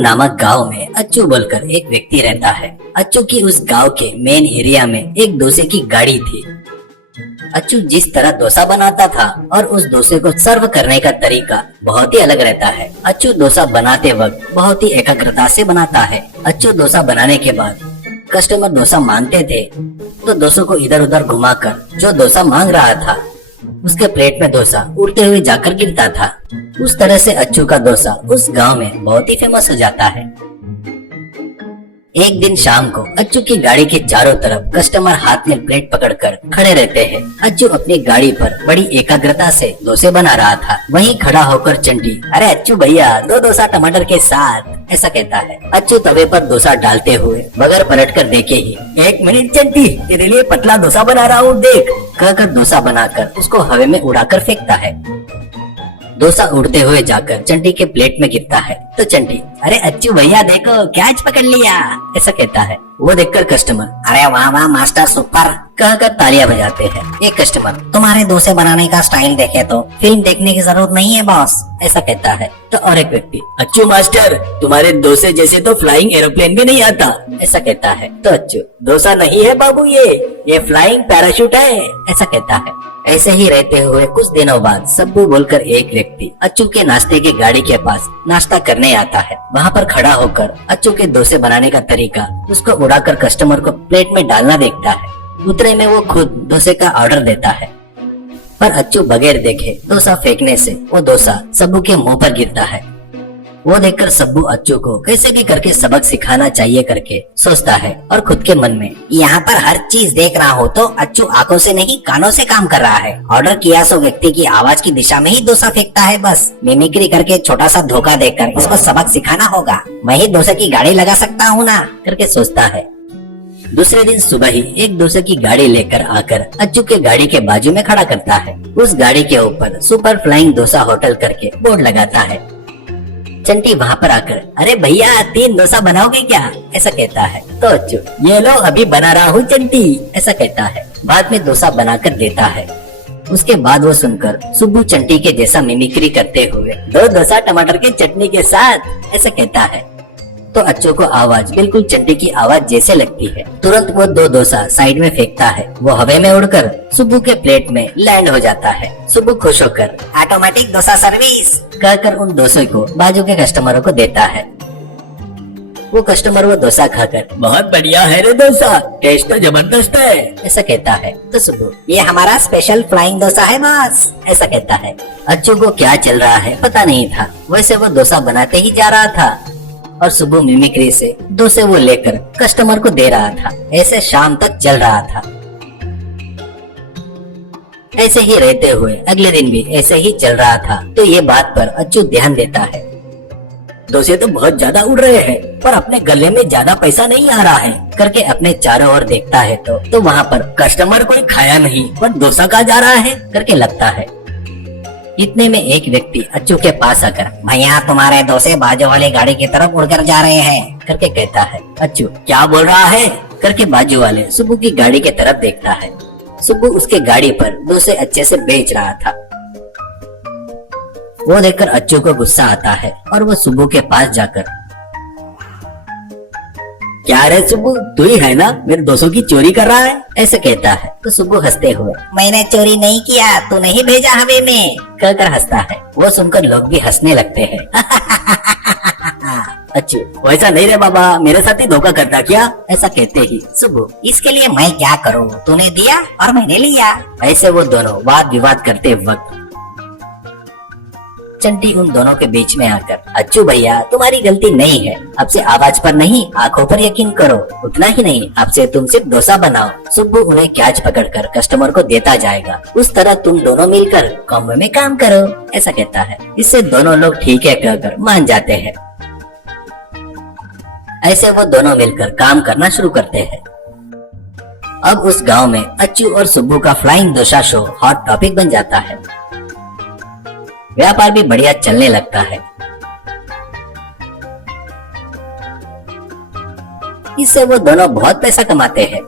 नामक गांव में अच्चू बोलकर एक व्यक्ति रहता है। अच्चू की उस गांव के मेन एरिया में एक डोसे की गाड़ी थी। अच्चू जिस तरह डोसा बनाता था और उस डोसे को सर्व करने का तरीका बहुत ही अलग रहता है। अच्चू डोसा बनाते वक्त बहुत ही एकाग्रता से बनाता है। अच्चू डोसा बनाने के बाद कस्टमर डोसा मांगते थे तो डोसों को इधर उधर घुमाकर जो डोसा मांग रहा था उसके प्लेट में डोसा उड़ते हुए जाकर गिरता था। उस तरह से अच्चू का डोसा उस गांव में बहुत ही फेमस हो जाता है। एक दिन शाम को अच्चू की गाड़ी के चारों तरफ कस्टमर हाथ में प्लेट पकड़कर खड़े रहते हैं। अच्चू अपनी गाड़ी पर बड़ी एकाग्रता से डोसे बना रहा था। वहीं खड़ा होकर चंटी, अरे अच्चू भैया 2 डोसा टमाटर के साथ, ऐसा कहता है। अच्चू तवे पर डोसा डालते हुए बगैर पलट कर देखे ही, 1 मिनट चंटी, तेरे लिए पतला डोसा बना रहा हूँ देख, कहकर डोसा बनाकर उसको हवा में उड़ाकर फेंकता है। डोसा उड़ते हुए जाकर चंटी के प्लेट में गिरता है तो चंटी, अरे अच्चू भैया देखो कैच पकड़ लिया, ऐसा कहता है। वो देखकर कस्टमर, अरे वाह वाह मास्टर सुपर, कहकर तालियां बजाते हैं। एक कस्टमर, तुम्हारे डोसे बनाने का स्टाइल देखे तो फिल्म देखने की जरूरत नहीं है बॉस, ऐसा कहता है। तो और एक व्यक्ति, अच्चू मास्टर तुम्हारे डोसे जैसे तो फ्लाइंग एरोप्लेन भी नहीं आता, ऐसा कहता है। तो अच्चू, डोसा नहीं है बाबू ये फ्लाइंग पैराशूट है, ऐसा कहता है। ऐसे ही रहते हुए कुछ दिनों बाद सब्बू बोलकर एक व्यक्ति अच्चू के नाश्ते की गाड़ी के पास नाश्ता करने आता है। वहाँ पर खड़ा होकर अच्चू के डोसे बनाने का तरीका उसको उड़ाकर कस्टमर को प्लेट में डालना देखता है। उतरे में वो खुद डोसे का ऑर्डर देता है, पर अच्चू बगैर देखे डोसा फेंकने से वो डोसा सब्बू के मुंह पर गिरता है। वो देखकर सब्बू अच्चू को कैसे भी करके सबक सिखाना चाहिए करके सोचता है और खुद के मन में, यहाँ पर हर चीज देख रहा हो तो अच्चू आंखों से नहीं कानों से काम कर रहा है। ऑर्डर किया सो व्यक्ति की आवाज की दिशा में ही डोसा फेंकता है, बस मिमिक्री करके छोटा सा धोखा देकर इसको सबक सिखाना होगा। मैं ही डोसे की गाड़ी लगा सकता हूँ ना, करके सोचता है। दूसरे दिन सुबह ही एक डोसे की गाड़ी लेकर आकर अच्चू के गाड़ी के बाजू में खड़ा करता है। उस गाड़ी के ऊपर सुपर फ्लाइंग डोसा होटल करके बोर्ड लगाता है। चंटी वहाँ पर आकर, अरे भैया 3 डोसा बनाओगे क्या, ऐसा कहता है। तो अच्चू, ये लो अभी बना रहा हूँ चंटी, ऐसा कहता है। बाद में डोसा बनाकर देता है। उसके बाद वो सुनकर सुब्बू चंटी के जैसा मिमिक्री करते हुए, 2 डोसा टमाटर के चटनी के साथ, ऐसा कहता है। तो अच्चू को आवाज बिल्कुल चंटी की आवाज जैसे लगती है। तुरंत वो 2 डोसा साइड में फेंकता है। वो हवा में उड़कर सुब्बू के प्लेट में लैंड हो जाता है। सुब्बू खुश होकर, ऑटोमेटिक डोसा सर्विस, कहकर उन डोसे को बाजू के कस्टमरों को देता है। वो कस्टमर वो डोसा खाकर, बहुत बढ़िया है रे डोसा, टेस्ट तो जबरदस्त है, ऐसा कहता है। तो सुब्बू, ये हमारा स्पेशल फ्लाइंग डोसा है बॉस, ऐसा कहता है। अच्चू को क्या चल रहा है पता नहीं था। वैसे वो डोसा बनाते ही जा रहा था और सुबह मिमिक्री से डोसे वो लेकर कस्टमर को दे रहा था। ऐसे शाम तक चल रहा था। ऐसे ही रहते हुए अगले दिन भी ऐसे ही चल रहा था। तो ये बात पर अच्चू ध्यान देता है, डोसे तो बहुत ज्यादा उड़ रहे हैं पर अपने गले में ज्यादा पैसा नहीं आ रहा है, करके अपने चारों ओर देखता है तो वहाँ पर कस्टमर कोई खाया नहीं पर डोसा कहाँ जा रहा है करके लगता है। इतने में एक व्यक्ति अच्चू के पास आकर, भैया तुम्हारे डोसे बाजू वाली गाड़ी की तरफ उड़कर जा रहे हैं, करके कहता है। अच्चू, क्या बोल रहा है, करके बाजू वाले सुब्बू की गाड़ी की तरफ देखता है। सुब्बू उसके गाड़ी पर डोसे अच्छे से बेच रहा था। वो देखकर अच्चू को गुस्सा आता है और वो सुब्बू के पास जाकर, क्या रे सुब्बू, तू ही है ना मेरे डोसों की चोरी कर रहा है, ऐसे कहता है। तो सुब्बू हंसते हुए, मैंने चोरी नहीं किया, तूने ही भेजा हवे में, कहकर हंसता है। वो सुनकर लोग भी हंसने लगते हैं। अच्छू, वैसा नहीं रे बाबा, मेरे साथ ही धोखा करता क्या, ऐसा कहते ही सुब्बू, इसके लिए मैं क्या करूँ, तूने दिया और मैंने लिया। ऐसे वो दोनों वाद विवाद करते वक्त चंटी उन दोनों के बीच में आकर, अच्चू भैया तुम्हारी गलती नहीं है, अब से आवाज पर नहीं आंखों पर यकीन करो। उतना ही नहीं, अब से तुम सिर्फ डोसा बनाओ। सुब्बू उन्हें कैच पकड़कर कस्टमर को देता जाएगा। उस तरह तुम दोनों मिलकर कॉम्बो में काम करो, ऐसा कहता है। इससे दोनों लोग ठीक है कहकर मान जाते हैं। ऐसे वो दोनों मिलकर काम करना शुरू करते हैं। अब उस गांव में अच्चू और सुब्बू का flying dosa show hot topic बन जाता है। व्यापार भी बढ़िया चलने लगता है। इससे वो दोनों बहुत पैसा कमाते हैं।